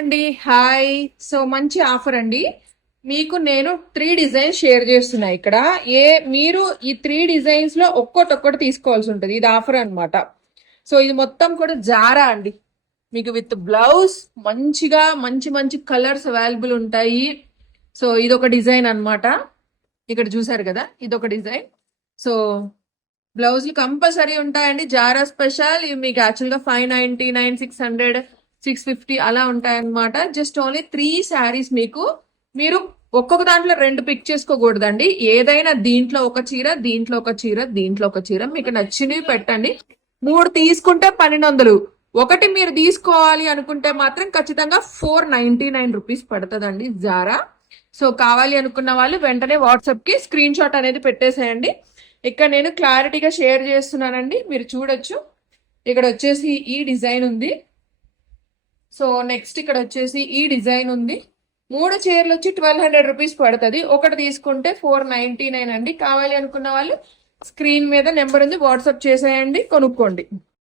అండి hi. So మంచి offer అండి. మీకు నేను 3 డిజైన్స్ షేర్ చేస్తున్నా ఇక్కడ. మీరు ఈ 3 డిజైన్స్ లో ఒక్కొక్కటి తీసుకోవాల్సి ఉంటుంది. ఇది ఆఫర్ అన్నమాట. సో ఇది మొత్తం కూడా జారా అండి. మీకు విత్ బ్లౌజ్ మంచిగా మంచి మంచి కలర్స్ అవైలబుల్ ఉంటాయి. సో ఇదొక డిజైన్ అన్నమాట. ఇక్కడ చూసారు కదా, ఇదొక డిజైన్. సో బ్లౌజులు కంపల్సరీ ఉంటాయండి. Zara special. ఇవి మీకు యాక్చువల్గా 599, 600, 650 అలా ఉంటాయన్నమాట. జస్ట్ ఓన్లీ 3 శారీస్ మీరు ఒక్కొక్క దాంట్లో 2 పిక్ చేసుకోకూడదండి. ఏదైనా దీంట్లో ఒక చీర, దీంట్లో ఒక చీర, దీంట్లో ఒక చీర మీకు నచ్చినవి పెట్టండి. 3 తీసుకుంటే 1200. ఒకటి మీరు తీసుకోవాలి అనుకుంటే మాత్రం ఖచ్చితంగా 499 రూపీస్ పడుతుందండి జారా. సో కావాలి అనుకున్న వాళ్ళు వెంటనే వాట్సాప్ కి స్క్రీన్ షాట్ అనేది పెట్టేసేయండి. ఇక్కడ నేను క్లారిటీగా షేర్ చేస్తున్నానండి, మీరు చూడొచ్చు. ఇక్కడ వచ్చేసి ఈ డిజైన్ ఉంది. సో నెక్స్ట్ ఇక్కడ వచ్చేసి ఈ డిజైన్ ఉంది. 3 చీరలు వచ్చి 1200 రూపీస్ పడుతుంది. ఒకటి తీసుకుంటే 499 అండి. కావాలి అనుకున్న వాళ్ళు స్క్రీన్ మీద నెంబర్ ఉంది, వాట్సాప్ చేసేయండి, కొనుక్కోండి.